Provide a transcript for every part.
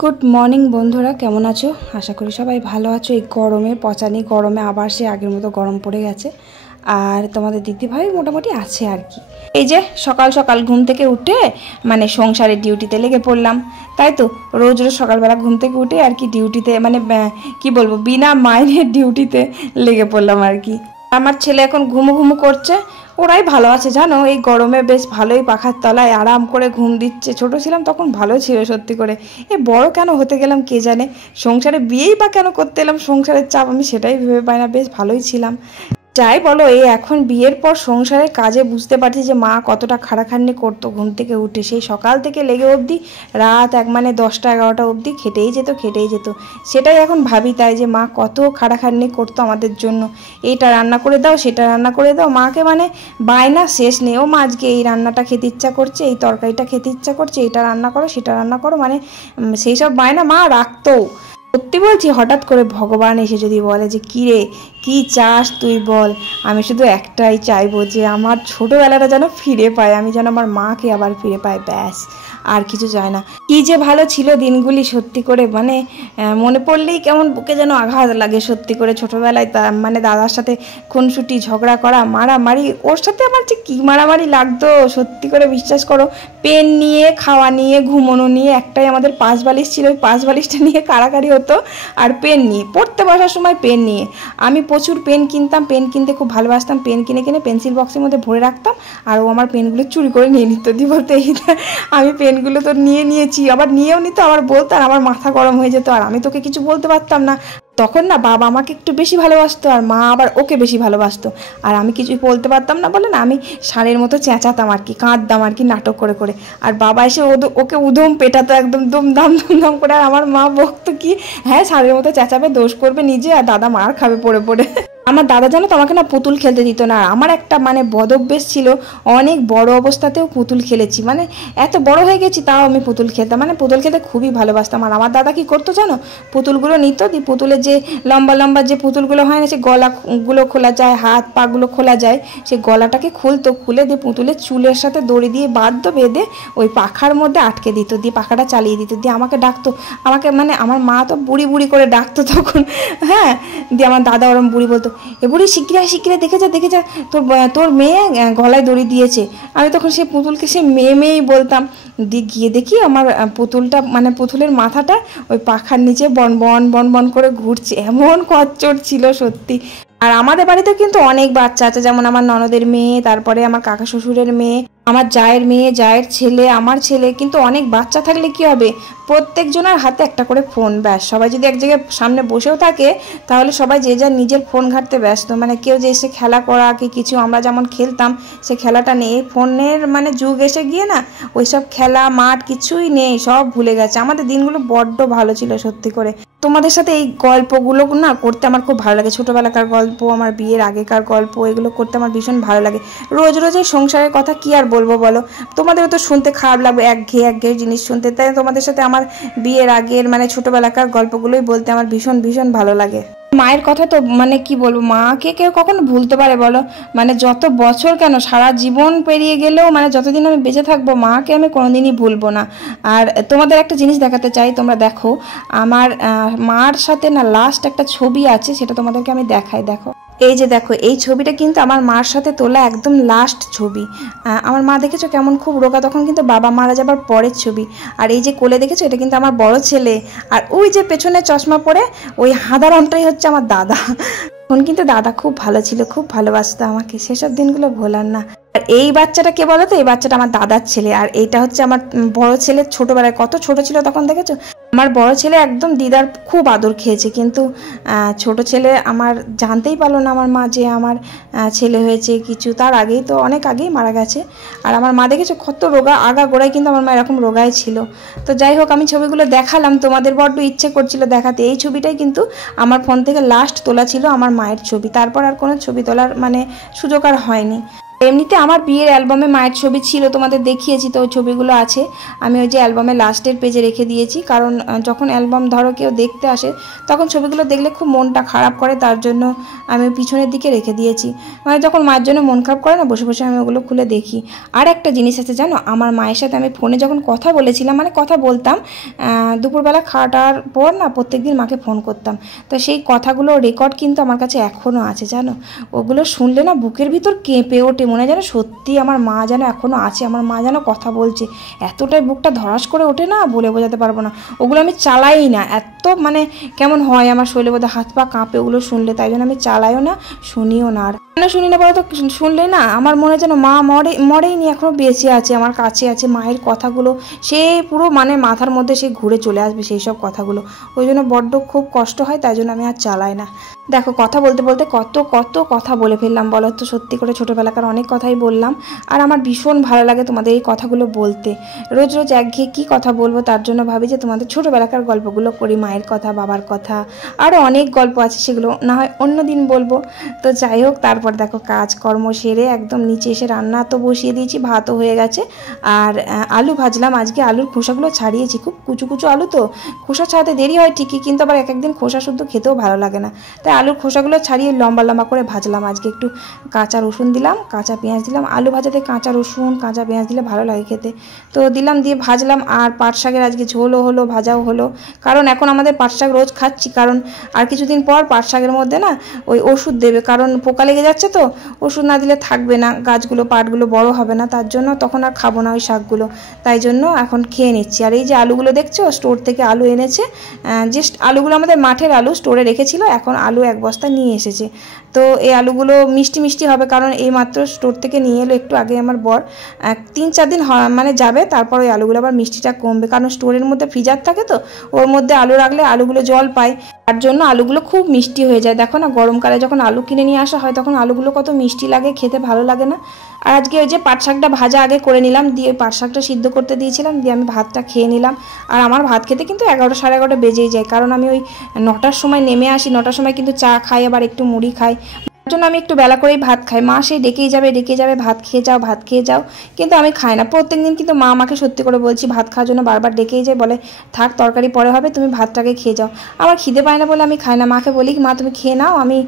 Good morning বন্ধুরা, কেমন আছো? আশা করি সবাই ভালো আছো। এই গরমে পচানি গরমে আবার সে আগের মতো গরম পড়ে গেছে। আর তোমাদের দিদিভাই মোটামুটি আছে আর কি। এই যে সকাল সকাল ঘুম থেকে উঠে সংসারের ডিউটিতে লেগে পড়লাম, তাই তো। রোজ রোজ সকালবেলা ঘুম থেকে উঠে আর কি ডিউটিতে কি বলবো, বিনা মাইনের ডিউটিতে লেগে পড়লাম আর কি। আমার ছেলে এখন ঘুমো ঘুমো করছে, ওরাই ভালো আছে জানো। এই গরমে বেশ ভালোই পাখার তলায় আরাম করে ঘুম দিচ্ছে। ছোট ছিলাম তখন ভালো ছিল সত্যি করে, বড় কেন হতে গেলাম কে জানে। সংসারে বিয়েই বা কেন করতে এলাম, সংসারের চাপ আমি সেটাই ভেবে পাই না। বেশ ভালোই ছিলাম। যাই বলো, এই এখন বিয়ের পর সংসারের কাজে বুঝতে পারছি যে মা কতটা খাটাখাটনি করতো। ঘুম থেকে উঠে সেই সকাল থেকে লেগে অবধি রাত 10টা-11টা অবধি খেটেই যেত। সেটাই এখন ভাবি, তাই যে মা কত খাটাখাটনি করতো আমাদের জন্য। এইটা রান্না করে দাও, সেটা রান্না করে দাও, মাকে বায়না শেষ নেই। ও মা আজকে এই রান্নাটা খেতে ইচ্ছা করছে, এই তরকারিটা খেতে ইচ্ছা করছে, এটা রান্না করো, সেটা রান্না করো, সেই সব বায়না মা রাখতো। সত্যি বলছি, হঠাৎ করে ভগবান এসে যদি বলে যে কী রে, কী চাস তুই বল, আমি শুধু একটাই চাইবো যে আমার ছোটোবেলাটা যেন ফিরে পাই, আমি যেন আমার মাকে আবার ফিরে পাই, ব্যাস। আর কিছু চাই না। কী যে ভালো ছিল দিনগুলি, সত্যি করে মনে পড়লেই কেমন বুকে যেন আঘাত লাগে সত্যি করে। ছোটোবেলায় দাদার সাথে খুনসুটি, ঝগড়া করা, মারামারি, ওর সাথে আমার যে কী মারামারি লাগতো সত্যি করে বিশ্বাস করো। পেন নিয়ে, খাওয়া নিয়ে, ঘুমোনো নিয়ে, একটাই আমাদের 5 বালিশ ছিল, ওই 5 বালিশটা নিয়ে কাড়াকাড়ি হতো। আর পেন নিয়ে পড়তে বসার সময় পেন নিয়ে, আমি প্রচুর পেন কিনতাম, পেন কিনতে খুব ভালোবাসতাম। পেন কিনে পেন্সিল বক্সের মধ্যে ভরে রাখতাম, আর ও আমার পেনগুলো চুরি করে নিয়ে নিত। দি বলতে আমি পেনগুলো তো নিয়েছি, আবার নিয়েও নিত, আবার বলতো, আর আমার মাথা গরম হয়ে যেত। আর আমি তোকে কিছু বলতে পারতাম না তখন না। বাবা আমাকে একটু বেশি ভালোবাসতো, আর মা আবার ওকে বেশি ভালোবাসতো। আর আমি কিছু বলতে পারতাম না বলে না, আমি ষাঁড়ের মতো চেঁচাতাম আর কি, কাঁদতাম আর কি, নাটক করে করে। আর বাবা এসে ওকে উদম পেটাতো একদম দুমদাম করে। আর আমার মা বকতো কি, হ্যাঁ ষাঁড়ের মতো চেঁচাবে, দোষ করবে নিজে, আর দাদা মার খাবে পড়ে পড়ে। আমার দাদা জানো তো আমাকে না পুতুল খেলতে দিত না। আর আমার একটা বদ অভ্যেস ছিল, অনেক বড় অবস্থাতেও পুতুল খেলেছি, এত বড় হয়ে গেছি তাও আমি পুতুল খেলতাম, পুতুল খেলতে খুবই ভালোবাসতাম। আর আমার দাদা কি করতো জানো, পুতুলগুলো নিত, দি পুতুলের যে লম্বা লম্বা যে পুতুলগুলো হয় না, সে গলাগুলো খোলা যায়, হাত পাগুলো খোলা যায়, সে গলাটাকে খুলতো, খুলে দিয়ে পুতুলের চুলের সাথে দড়ি দিয়ে বেঁধে ওই পাখার মধ্যে আটকে দিত, দিয়ে পাখাটা চালিয়ে দিত, দিয়ে আমাকে ডাকতো। আমাকে আমার মা তো বুড়ি বুড়ি করে ডাকতো তখন, হ্যাঁ। দিয়ে আমার দাদা ওরম বুড়ি বলতো, এ বুড়ি শিগগিরি দেখে যা তোর মেয়ে গলায় দড়ি দিয়েছে। আমি তখন সে পুতুলকে সে মেয়েই বলতাম। দিয়ে গিয়ে দেখি আমার পুতুলটা পুতুলের মাথাটা ওই পাখার নিচে বন করে ঘুরছে। এমন কচ্চর ছিল সত্যি। আর আমাদের বাড়িতে কিন্তু অনেক বাচ্চা আছে, যেমন আমার ননদের মেয়ে, তারপরে আমার কাকা শ্বশুরের মেয়ে, আমার জায়ের মেয়ে, জায়ের ছেলে, আমার ছেলে। কিন্তু অনেক বাচ্চা থাকলে কি হবে, প্রত্যেকজনের হাতে একটা করে ফোন, ব্যাস। সবাই যদি এক জায়গায় সামনে বসেও থাকে, তাহলে সবাই যে যার নিজের ফোন ঘাঁটতে ব্যস্ত। কেউ যে এসে খেলা করা কি কিছু, আমরা যেমন খেলতাম সে খেলাটা নেই। ফোনের যুগ এসে গিয়ে না, ওইসব খেলা মাঠ কিছুই নেই, সব ভুলে গেছে। আমাদের দিনগুলো বড্ড ভালো ছিল সত্যি করে। তোমাদের সাথে এই গল্পগুলো না করতে আমার খুব ভালো লাগে। ছোটোবেলাকার গল্প, আমার বিয়ের আগেকার গল্প, এগুলো করতে আমার ভীষণ ভালো লাগে। রোজ রোজ এই সংসারের কথা কি আর বলবো বলো, তোমাদেরও তো শুনতে খারাপ লাগবে একঘেয়ে জিনিস শুনতে। তাই তোমাদের সাথে আমার বিয়ের আগের ছোটোবেলাকার গল্পগুলোই বলতে আমার ভীষণ ভালো লাগে। মায়ের কথা তো কি বলবো, মাকে কেউ কখনো ভুলতে পারে বলো? যত বছর কেন, সারা জীবন পেরিয়ে গেলেও যতদিন আমি বেঁচে থাকবো, মাকে আমি কোনোদিনই ভুলবো না। আর তোমাদের একটা জিনিস দেখাতে চাই, তোমরা দেখো আমার মার সাথে না লাস্ট একটা ছবি আছে, সেটা তোমাদেরকে আমি দেখাই। দেখো, এই যে দেখো, এই ছবিটা কিন্তু আমার মার সাথে তোলা একদম লাস্ট ছবি। আমার মা দেখেছো কেমন খুব রোগা, তখন কিন্তু বাবা মারা যাবার পরের ছবি। আর এই যে কোলে দেখেছো, এটা কিন্তু আমার বড় ছেলে। আর ওই যে পেছনে চশমা পরে ওই হাঁদারামটাই হচ্ছে আমার দাদা। তখন কিন্তু দাদা খুব ভালো ছিল, খুব ভালোবাসতো আমাকে, সেসব দিনগুলো ভোলার না। আর এই বাচ্চাটা কে বলো তো, এই বাচ্চাটা আমার দাদার ছেলে। আর এইটা হচ্ছে আমার বড় ছেলে। ছোটবেলায় কত ছোট ছিল তখন, দেখেছো? আমার বড় ছেলে একদম দিদার খুব আদর খেয়েছে, কিন্তু ছোট ছেলে আমার জানতেই পারলো না আমার মা যে আমার ছেলে হয়েছে কিছু। তার আগেই তো অনেক আগেই মারা গেছে। আর আমার মা দেখেছো কত রোগা, আগা গোড়ায় কিন্তু আমার মা এরকম রোগাই ছিল। তো যাই হোক, আমি ছবিগুলো দেখালাম, তোমাদের বড্ড ইচ্ছে করছিল দেখাতে। এই ছবিটাই কিন্তু আমার ফোন থেকে লাস্ট তোলা ছিল, আমার মায়ের ছবি। তারপর আর কোনো ছবি তোলার সুযোগ আর হয়নি। এমনিতে আমার বিয়ের অ্যালবামে মায়ের ছবি ছিল, তোমাদের দেখিয়েছি তো, ওই ছবিগুলো আছে। আমি ওই যে অ্যালবামে লাস্টের পেজে রেখে দিয়েছি, কারণ যখন অ্যালবাম ধরো কেউ দেখতে আসে তখন ছবিগুলো দেখলে খুব মনটা খারাপ করে, তার জন্য আমি পিছনের দিকে রেখে দিয়েছি। মানে যখন মায়ের জন্য মন খারাপ করে না, বসে বসে আমি ওগুলো খুলে দেখি। আর একটা জিনিস আছে জানো, আমার মায়ের সাথে আমি ফোনে যখন কথা বলেছিলাম, মানে কথা বলতাম দুপুরবেলা খাওয়াটার পর না, প্রত্যেকদিন মাকে ফোন করতাম, তো সেই কথাগুলো রেকর্ড কিন্তু আমার কাছে এখনও আছে জানো। ওগুলো শুনলে না বুকের ভিতর কেঁপে ওঠে, মনে হয় যেন সত্যি আমার মা যেন এখনও আছে, আমার মা যেন কথা বলছে। এতটাই বুকটা ধরাস করে ওঠে না, বলে বোঝাতে পারবো না। ওগুলো আমি চালাই না, এত মানে কেমন হয় আমার শরীরে বোধহয়, হাত পা কাঁপে ওগুলো শুনলে, তাই জন্য আমি চালাইও না, শুনিও না। আর কেন শুনি না বলো তো, শুনলে না আমার মনে যেন মা মরেইনি, এখনও বেঁচে আছে, আমার কাছে আছে। মায়ের কথাগুলো সে পুরো মানে মাথার মধ্যে সে ঘুরে চলে আসবে সেই সব কথাগুলো, ওই জন্য বড্ড খুব কষ্ট হয়, তাই জন্য আমি আর চালাই না। দেখো কথা বলতে বলতে কত কত কথা বলে ফেললাম বলো তো, সত্যি করে ছোটোবেলাকার অনেক কথাই বললাম। আর আমার ভীষণ ভালো লাগে তোমাদের এই কথাগুলো বলতে। রোজ রোজ একঘেয়ে কী কথা বলবো, তার জন্য ভাবি যে তোমাদের ছোটোবেলাকার গল্পগুলো করি, মায়ের কথা, বাবার কথা, আরও অনেক গল্প আছে, সেগুলো না হয় অন্য দিন বলবো। তো যাই হোক, তারপর দেখো কাজকর্ম সেরে একদম নিচে এসে রান্না তো বসিয়ে দিয়েছি, ভাতও হয়ে গেছে। আর আলু ভাজলাম, আজকে আলুর খোসাগুলো ছাড়িয়েছি, খুব কুচু কুচু আলু তো, খোসা ছাড়াতে দেরি হয় ঠিকই, কিন্তু আবার এক একদিন খোসা শুদ্ধ খেতেও ভালো লাগে না, তাই আলুর খোসাগুলো ছাড়িয়ে লম্বা লম্বা করে ভাজলাম। আজকে একটু কাঁচা রসুন দিলাম, কাঁচা পেঁয়াজ দিলাম, আলু ভাজাতে কাঁচা রসুন কাঁচা পেঁয়াজ দিলে ভালো লাগে খেতে, তো দিলাম, দিয়ে ভাজলাম। আর পাট শাকের আজকে ঝোলও হলো, ভাজাও হলো, কারণ এখন আমাদের পাট শাক রোজ খাচ্ছি, কারণ আর কিছুদিন পর পাট শাকের মধ্যে না ওই ওষুধ দেবে, কারণ পোকা লেগে যাচ্ছে, তো ওষুধ না দিলে থাকবে না গাছগুলো, পাটগুলো বড় হবে না, তার জন্য তখন আর খাবো না ওই শাকগুলো, তাই জন্য এখন খেয়ে নিচ্ছি। আর এই যে আলুগুলো দেখছো, স্টোর থেকে আলু এনেছে, যে আলুগুলো আমাদের মাঠের আলু স্টোরে রেখেছিল, এখন আলু এক বস্তা নিয়ে এসেছে। তো এই আলুগুলো মিষ্টি মিষ্টি হবে, কারণ এই মাত্র স্টোর থেকে নিয়ে এলো একটু আগে আমার বর, 3-4 দিন মানে যাবে, তারপর ওই আলুগুলো আবার মিষ্টিটা কমবে, কারণ স্টোরের মধ্যে ফ্রিজার থাকে তো, ওর মধ্যে আলু রাখলে আলুগুলো জল পায়, তার জন্য আলুগুলো খুব মিষ্টি হয়ে যায়। দেখো না, গরমকালে যখন আলু কিনে নিয়ে আসা হয় তখন আলুগুলো কত মিষ্টি লাগে, খেতে ভালো লাগে না। আর আজকে ওই যে পাট শাকটা ভাজা আগে করে নিলাম, দিয়ে পাট শাকটা সিদ্ধ করতে দিয়েছিলাম, দিয়ে আমি ভাতটা খেয়ে নিলাম। আর আমার ভাত খেতে কিন্তু 11টা সাড়ে 11টা বেজেই যায়, কারণ আমি ওই 9টার সময় নেমে আসি, 9টার সময় কিন্তু চা খাই, আবার একটু মুড়ি খাই, তার জন্য আমি একটু বেলা করেই ভাত খাই। মা সেই ডেকেই যাবে ভাত খেয়ে যাও, ভাত খেয়ে যাও, কিন্তু আমি খাই না প্রত্যেকদিন। কিন্তু মা আমাকে সত্যি করে বলছি ভাত খাওয়ার জন্য বারবার ডেকেই যায়, বলে থাক তরকারি পরে হবে, তুমি ভাতটাকে খেয়ে যাও। আমার খিদে পায় না বলে আমি খাই না, মাকে বলি মা তুমি খেয়ে নাও, আমি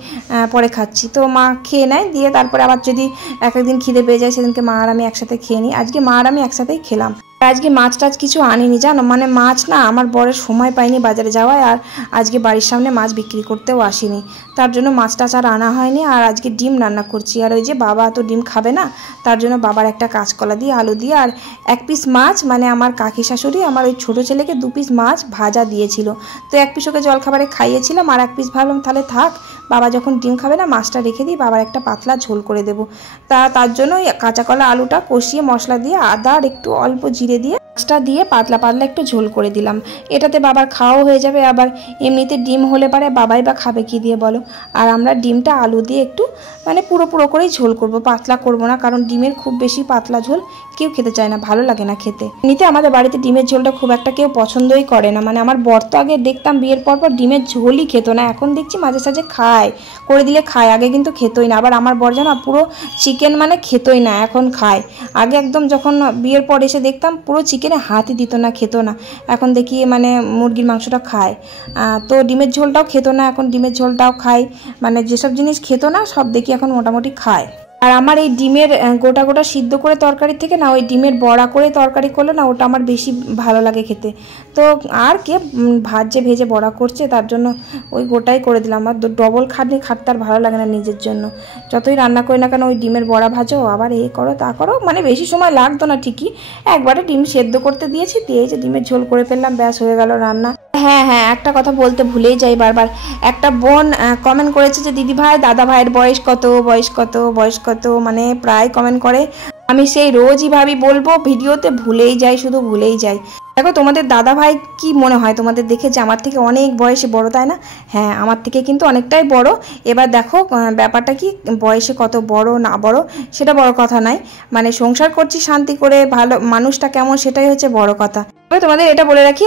পরে খাচ্ছি, তো মা খেয়ে নেয়, দিয়ে তারপরে আবার যদি এক একদিন খিদে পেয়ে যায় সেদিনকে মা আর আমি একসাথে খেয়ে নিই। আজকে মা আর আমি একসাথেই খেলাম। আজকে মাছ টাছ কিছু আনিনি জানো, মানে মাছ না আমার বরের সময় পাইনি বাজারে যাওয়ায়, আর আজকে বাড়ির সামনে মাছ বিক্রি করতেও আসেনি, তার জন্য মাছ টাছ আর আনা হয়নি। আর আজকে ডিম রান্না করছি, আর ওই যে বাবা তো ডিম খাবে না, তার জন্য বাবার একটা কাঁচকলা দিয়ে আলু দিয়ে আর 1 পিস মাছ, মানে আমার কাকি শাশুড়ি আমার ওই ছোটো ছেলেকে 2 পিস মাছ ভাজা দিয়েছিল, তো 1 পিস ওকে জলখাবারে খাইয়েছিলাম, আর 1 পিস ভাবলাম তাহলে থাক, বাবা যখন ডিম খাবে না মাছটা রেখে দিই, বাবার একটা পাতলা ঝোল করে দেবো। তার জন্য কাঁচা কলা আলুটা কষিয়ে মশলা দিয়ে আদা আর একটু অল্প জিরে দিয়ে মাছটা দিয়ে পাতলা পাতলা একটু ঝোল করে দিলাম, এটাতে বাবার খাওয়াও হয়ে যাবে। আবার এমনিতে ডিম হলে পারে বাবাই বা খাবে কি দিয়ে বলো, আর আমরা ডিমটা আলু দিয়ে একটু মানে পুরো পুরো করেই ঝোল করব, পাতলা করব না, কারণ ডিমের খুব বেশি পাতলা ঝোল কেউ খেতে চায় না, ভালো লাগে না খেতে। এমনিতে আমাদের বাড়িতে ডিমের ঝোলটা খুব একটা কেউ পছন্দই করে না, মানে আমার বর তো আগে দেখতাম বিয়ের পর ডিমের ঝোলই খেত না, এখন দেখছি মাঝে সাঝে খায়, করে দিলে খায়, আগে কিন্তু খেতই না। আবার আমার বর জানো পুরো চিকেন মানে খেতই না, এখন খায়। আগে একদম যখন বিয়ের পর এসে দেখতাম পুরো চিকেনে হাতই দিত না, খেত না, এখন দেখি মানে মুরগির মাংসটা খায়। তো ডিমের ঝোলটাও খেত না, এখন ডিমের ঝোলটাও খায়, মানে যেসব জিনিস খেত না সব দেখি এখন মোটামুটি খায়। আর আমার এই ডিমের গোটা গোটা সিদ্ধ করে তরকারি থেকে না ওই ডিমের বড়া করে তরকারি করলে না ওটা আমার বেশি ভালো লাগে খেতে। তো আর কে ভাজে ভেজে বড়া করছে, তার জন্য ওই গোটাই করে দিলাম। আমার ডবল খাটতে আর ভালো লাগে না নিজের জন্য, যতই রান্না করি না কেন ওই ডিমের বড়া ভাজো আবার এই করো তা করো, মানে বেশি সময় লাগতো না ঠিকই, একবারে ডিম সেদ্ধ করতে দিয়েছি, দিয়ে যে ডিমের ঝোল করে ফেললাম, ব্যাস হয়ে গেল রান্না। হ্যাঁ হ্যাঁ, একটা কথা বলতে ভুলেই যাই বারবার, একটা বোন কমেন্ট করেছে যে দিদি ভাই দাদা ভাইয়ের বয়স কত বয়স কত বয়স কত, মানে প্রায় কমেন্ট করে, আমি সেই রোজই ভাবি বলবো ভিডিওতে, ভুলেই যাই, শুধু ভুলেই যাই। দেখো তোমাদের দাদা ভাই কি মনে হয় তোমাদের দেখে যে আমার থেকে অনেক বয়সে বড়, তাই না? হ্যাঁ, আমার থেকে কিন্তু অনেকটাই বড়। এবার দেখো ব্যাপারটা কি, বয়সে কত বড় না বড় সেটা বড় কথা নয়, মানে সংসার করছি শান্তি করে, ভালো মানুষটা কেমন সেটাই হচ্ছে বড় কথা। তবে তোমাদের এটা বলে রাখি,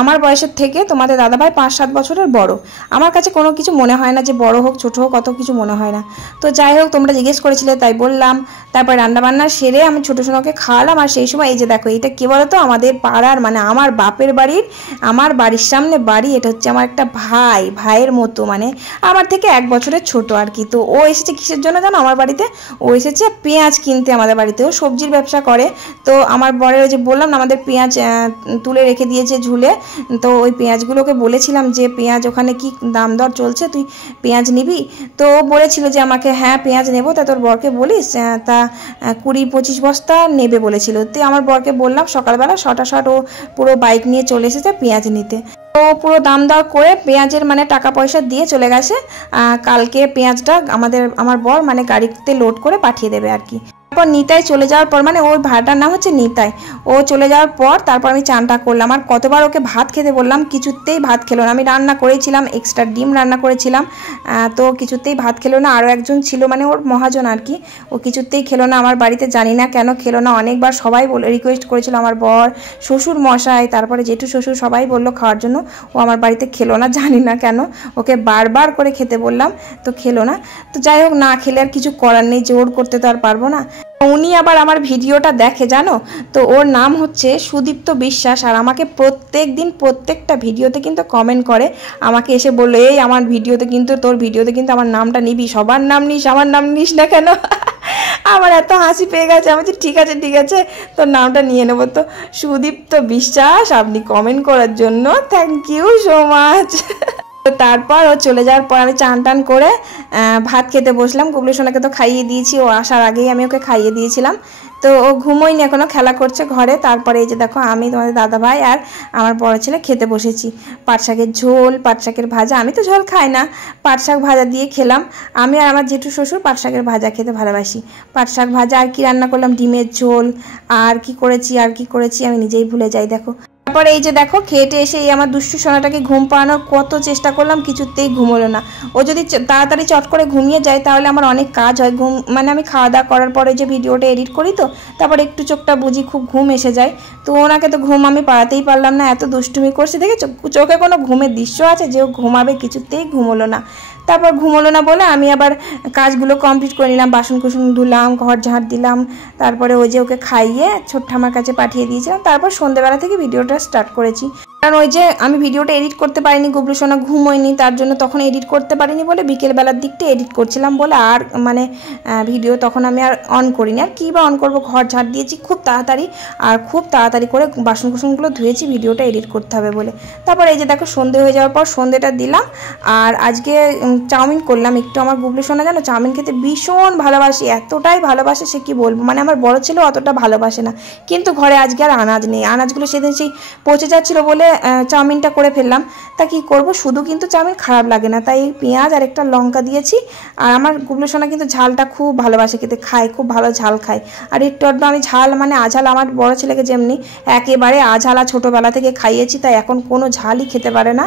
আমার বয়সের থেকে তোমাদের দাদাভাই 5-7 বছরের বড়। আমার কাছে কোনো কিছু মনে হয় না যে বড় হোক ছোট হোক, অত কিছু মনে হয় না। তো যাই হোক, তোমরা জিজ্ঞেস করেছিলে তাই বললাম। তারপর রান্নাবান্না সেরে আমি ছোটো সোনাকে খাওয়ালাম। আর সেই সময় এই যে দেখো, এটা কী বলো তো, আমাদের পাড়ার মানে আমার বাপের বাড়ির, আমার বাড়ির সামনে বাড়ি, এটা হচ্ছে আমার একটা ভাইয়ের মতো, মানে আমার থেকে 1 বছরের ছোট আর কি। তো ও এসেছে কিসের জন্য জানো আমার বাড়িতে? ও এসেছে পেঁয়াজ কিনতে আমাদের বাড়িতে। ও সবজির ব্যবসা করে। তো আমার বরের ওই যে বললাম না, আমাদের পেঁয়াজ তুলে রেখে দিয়েছে ঝুলে। তো ওই পেঁয়াজগুলোকে বলেছিলাম যে পেঁয়াজ ওখানে কি দাম দর চলছে, তুই পেঁয়াজ নিবি? তো ও বলেছিল যে আমাকে, হ্যাঁ পেঁয়াজ নেবো, তা তোর বরকে বলিস, তা 20-25 বস্তা নেবে বলেছিল। তো আমার বরকে বললাম, সকালবেলা শটাশট ও পুরো বাইক নিয়ে চলে এসেছে পেঁয়াজ নিতে। তো পুরো দাম দর করে পেঁয়াজের মানে টাকা পয়সা দিয়ে চলে গেছে। কালকে পেঁয়াজটা আমার বর মানে গাড়িতে লোড করে পাঠিয়ে দেবে আর কি। তারপর নিতাই চলে যাওয়ার পর, মানে ওর ভাড়াটার নাম হচ্ছে নিতাই, ও চলে যাওয়ার পর তারপর আমি চানটা করলাম। আর কতবার ওকে ভাত খেতে বললাম, কিছুতেই ভাত খেলো না। আমি রান্না করেছিলাম, এক্সট্রা ডিম রান্না করেছিলাম, তো কিছুতেই ভাত খেলো না। আরও একজন ছিল মানে ওর মহাজন আর কি, ও কিছুতেই খেলো না আমার বাড়িতে, জানি না কেন খেলো না। অনেকবার সবাই রিকোয়েস্ট করেছিল, আমার বর, শ্বশুর মশাই, তারপরে জেঠু শ্বশুর সবাই বললো খাওয়ার জন্য, ও আমার বাড়িতে খেলো না, জানি না কেন। ওকে বারবার করে খেতে বললাম, তো খেলো না। তো যাই হোক, না খেলে আর কিছু করার নেই, জোর করতে তো আর পারবো না। উনি আবার আমার ভিডিওটা দেখে জানো তো, ওর নাম হচ্ছে সুদীপ্ত বিশ্বাস। আর আমাকে প্রত্যেক দিন প্রত্যেকটা ভিডিওতে কিন্তু কমেন্ট করে, আমাকে এসে বললো, এই আমার ভিডিওতে কিন্তু, তোর ভিডিওতে কিন্তু আমার নামটা নিবি, সবার নাম নিস, আমার নাম নিস না কেন? আমার এত হাসি পেয়ে গেছে। আমি বলছি ঠিক আছে, তোর নামটা নিয়ে নেবো। তো সুদীপ্ত বিশ্বাস, আপনি কমেন্ট করার জন্য থ্যাংক ইউ সো মাচ। তো তারপর ও চলে যাওয়ার পর আমি চান টান করে ভাত খেতে বসলাম। গুবলু সোনাকে তো খাইয়ে দিয়েছি, ও আসার আগেই আমি ওকে খাইয়ে দিয়েছিলাম। তো ও ঘুমোয়নি এখনও, খেলা করছে ঘরে। তারপরে এই যে দেখো, আমি তোমাদের দাদাভাই আর আমার বড় ছেলে খেতে বসেছি। পাট শাকের ঝোল, পাট শাকের ভাজা, আমি তো ঝোল খাই না, পাট শাক ভাজা দিয়ে খেলাম। আমি আর আমার জেঠু শ্বশুর পাট শাকের ভাজা খেতে ভালোবাসি। পাট শাক ভাজা, আর কি রান্না করলাম, ডিমের ঝোল, আর কি করেছি আমি নিজেই ভুলে যাই। দেখো তারপরে এই যে দেখো, খেটে এসে এই আমার দুষ্টু সোনাটাকে ঘুম পাড়ানোর কত চেষ্টা করলাম, কিছুতেই ঘুমোলো না। ও যদি তাড়াতাড়ি চট করে ঘুমিয়ে যায় তাহলে আমার অনেক কাজ হয়। মানে আমি খাওয়া দাওয়া করার পরে যে ভিডিওটা এডিট করি, তো তারপরে একটু চোখটা বুঝি, খুব ঘুম এসে যায়। তো ওনাকে তো ঘুম আমি পাড়াতেই পারলাম না, এত দুষ্টুমি করছে। দেখে চোখে কোনো ঘুমের দৃশ্য আছে যে ও ঘুমাবে? কিছুতেই ঘুমোলো না। তারপর ঘুমোলো না বলে আমি আবার কাজগুলো কমপ্লিট করে নিলাম, বাসন কুসন ধুলাম, ঘর ঝাড় দিলাম। তারপরে ওই যে ওকে খাইয়ে ছোট্ট আমার কাছে পাঠিয়ে দিয়েছিলাম। তারপর সন্ধ্যেবেলা থেকে ভিডিওটা স্টার্ট করেছি। কারণ ওই যে আমি ভিডিওটা এডিট করতে পারিনি, গুবলু সোনা ঘুমোয়নি, তার জন্য তখন এডিট করতে পারিনি বলে বিকেলবেলার দিকটা এডিট করছিলাম বলে, আর মানে ভিডিও তখন আমি আর অন করিনি। আর কী বা অন করবো, ঘর ঝাড় দিয়েছি খুব তাড়াতাড়ি, আর খুব তাড়াতাড়ি করে বাসন কুসনগুলো ধুয়েছি ভিডিওটা এডিট করতে হবে বলে। তারপর এই যে দেখো, সন্ধে হয়ে যাওয়ার পর সন্ধেটা দিলাম। আর আজকে চাউমিন করলাম একটু। আমার গুবলু সোনা জানো চাউমিন খেতে ভীষণ ভালোবাসে, এতটাই ভালোবাসে সে কি বলবো, মানে আমার বড় ছেলেও অতটা ভালোবাসে না। কিন্তু ঘরে আজকে আর আনাজ নেই, আনাজগুলো সেদিন সেই পচে যাচ্ছিলো বলে চাউমিনটা করে ফেললাম। তা কি করব, শুধু কিন্তু চাউমিন খারাপ লাগে না, তাই পেঁয়াজ আর একটা লঙ্কা দিয়েছি। আর আমার গুবলু সোনা কিন্তু ঝালটা খুব ভালোবাসে খেতে, খায়, খুব ভালো ঝাল খায়। আর একটু আধটু আমি ঝাল মানে আঝাল, আমার বড় ছেলেকে যেমনি একেবারে আঝালা ছোটোবেলা থেকে খাইয়েছি, তাই এখন কোনো ঝালই খেতে পারে না।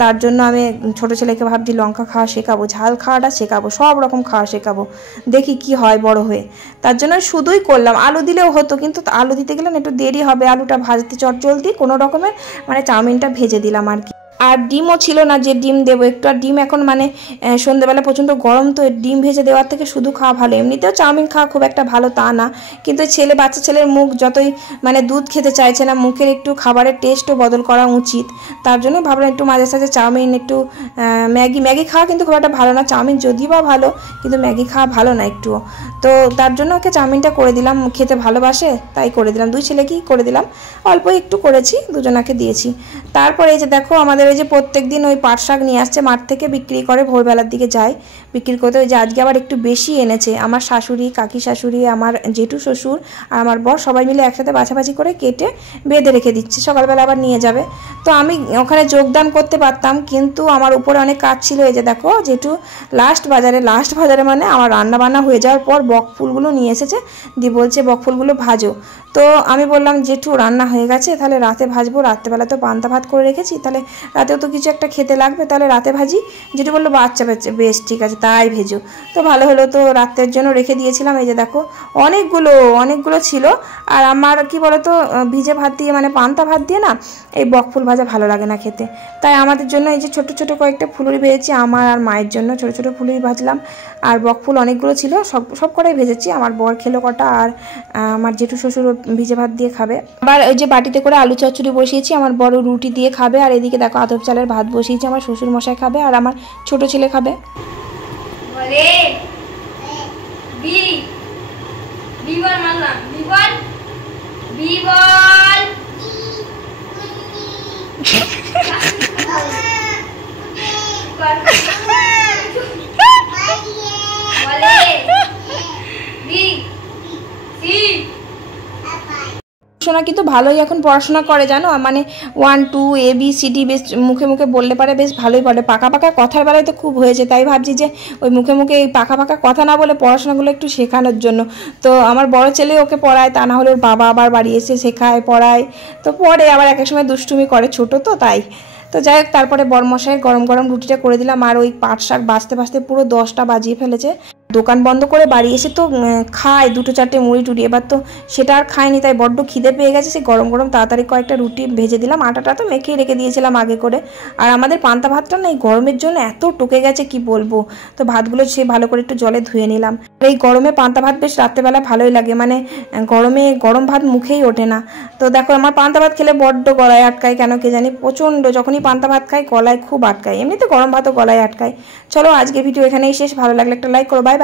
তার জন্য আমি ছোটো ছেলেকে ভাবছি লঙ্কা খাওয়া শেখাবো, ঝাল খাওয়াটা শেখাবো, সব রকম খাওয়া শেখাবো, দেখি কি হয় বড় হয়ে। তার জন্য শুধুই করলাম। আলু দিলেও হতো, কিন্তু আলু দিতে গেলে একটু দেরি হবে, আলুটা ভাজতে চটজলদি কোনো রকমের মানে চাউমিনটা ভেজে দিলাম আর কি। আর ডিমও ছিল না যে ডিম দেবো একটু। আর ডিম এখন মানে সন্ধ্যেবেলা প্রচণ্ড গরম, তো ডিম ভেজে দেওয়ার থেকে শুধু খাওয়া ভালো। এমনিতেও চাউমিন খাওয়া খুব একটা ভালো তা না, কিন্তু বাচ্চা ছেলের মুখ যতই মানে দুধ খেতে চাইছে না, মুখের একটু খাবারের টেস্টও বদল করা উচিত। তার জন্য ভাবলাম একটু মাঝে সাঝে চাউমিন, একটু ম্যাগি খাওয়া কিন্তু খুব একটা ভালো না। চাউমিন যদিও বা ভালো, কিন্তু ম্যাগি খাওয়া ভালো না একটুও। তো তার জন্য ওকে চাউমিনটা করে দিলাম, খেতে ভালোবাসে তাই করে দিলাম। দুই ছেলেকেই করে দিলাম, অল্প একটু করেছি, দুজনাকে দিয়েছি। তারপরে এই যে দেখো, আমাদের ওই যে প্রত্যেক দিন ওই পাট শাক নিয়ে আসছে মাঠ থেকে, বিক্রি করে, ভোরবেলার দিকে যায় বিক্রি করতে। ওই যে আজকে আবার একটু বেশি এনেছে, আমার শাশুড়ি, কাকি শাশুড়ি, আমার জেঠু শ্বশুর আর আমার বর সবাই মিলে একসাথে বাছাবাছি করে কেটে বেঁধে রেখে দিচ্ছে, সকালবেলা আবার নিয়ে যাবে। তো আমি ওখানে যোগদান করতে পারতাম, কিন্তু আমার উপরে অনেক কাজ ছিল। এই যে দেখো, জেঠু লাস্ট বাজারে মানে আমার রান্না বান্না হয়ে যাওয়ার পর বকফুলগুলো নিয়ে এসেছে, দিয়ে বলছে বকফুলগুলো ভাজো। তো আমি বললাম জেঠু রান্না হয়ে গেছে, তাহলে রাতে ভাজবো, রাত্রেবেলা তো পান্তা ভাত করে রেখেছি, তাহলে রাতেও তো কিছু একটা খেতে লাগবে, তাহলে রাতে ভাজি। জেঠু বললো বাচ্চা বাচ্চা, বেশ ঠিক আছে তাই ভেজো। তো ভালো হলো, তো রাতের জন্য রেখে দিয়েছিলাম। এই যে দেখো অনেকগুলো ছিল। আর আমার কি বলতো, ভিজে ভাত দিয়ে মানে পান্তা ভাত দিয়ে না এই বকফুল ভাজা ভালো লাগে না খেতে, তাই আমাদের জন্য এই যে ছোট ছোট কয়েকটা ফুলুরি ভেজেছি, আমার আর মায়ের জন্য ছোট ছোট ফুলুরি ভাজলাম। আর বকফুল অনেকগুলো ছিল, সব কটাই ভেজেছি। আমার বর খেলো কটা, আর আমার জেঠু শ্বশুর ভিজে ভাত দিয়ে খাবে। আবার ওই যে বাটিতে করে আলু চচ্চড়ি বসিয়েছি, আমার বড় রুটি দিয়ে খাবে। আর এদিকে দেখো আতপ চালের ভাত বসিয়েছি, আমার শ্বশুর মশাই খাবে আর আমার ছোট ছেলে খাবে। সোনা কিন্তু ভালোই এখন পড়াশোনা করে জানো, মানে 1 2 ABCD বেশ মুখে মুখে বললে পারে, বেশ ভালোই পড়ে। পাকা পাকা কথার বেলায় তো খুব হয়েছে, তাই ভাবছি যে ওই মুখে মুখে এই পাকা পাকা কথা না বলে পড়াশোনাগুলো একটু শেখানোর জন্য। তো আমার বড় ছেলে ওকে পড়ায়, তা না হলে ওর বাবা আবার বাড়ি এসে শেখায় পড়ায়, তো পড়ে আবার এক এক সময় দুষ্টুমি করে, ছোট তো তাই। তো যাই হোক, তারপরে বরমশাইয়ের গরম গরম রুটিটা করে দিলাম। আর ওই পাট শাক বাজতে বাজতে পুরো 10টা বাজিয়ে ফেলেছে। দোকান বন্ধ করে বাড়ি এসে তো খায় 2-4টে মুড়ি টুড়ি, এবার তো সেটা আর খায়নি, তাই বড্ড খিদে পেয়ে গেছে। সে গরম গরম তাড়াতাড়ি কয়েকটা রুটি ভেজে দিলাম, আটাটা তো মেখেই রেখে দিয়েছিলাম আগে করে। আর আমাদের পান্তা ভাতটা না এই গরমের জন্য এত টকে গেছে কি বলবো, তো ভাতগুলো সে ভালো করে একটু জলে ধুয়ে নিলাম। এই গরমে পান্তা ভাত বেশ রাত্রেবেলা ভালোই লাগে, মানে গরমে গরম ভাত মুখেই ওঠে না। তো দেখো আমার পান্তা ভাত খেলে বড্ড গলায় আটকায়, কেন কে জানি, প্রচণ্ড যখনই পান্তা ভাত খাই গলায় খুব আটকায়, এমনিতে গরম ভাতও গলায় আটকায়। চলো আজকে ভিডিও এখানেই শেষ, ভালো লাগলে একটা লাইক করো, বাই।